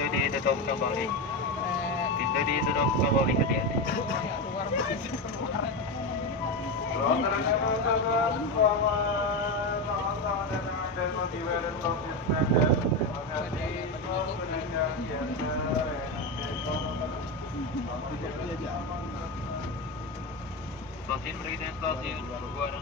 pintu ditutup kembali. Pintu ditutup kembali hati-hati. Stasiun Meridian, stasiun Buana.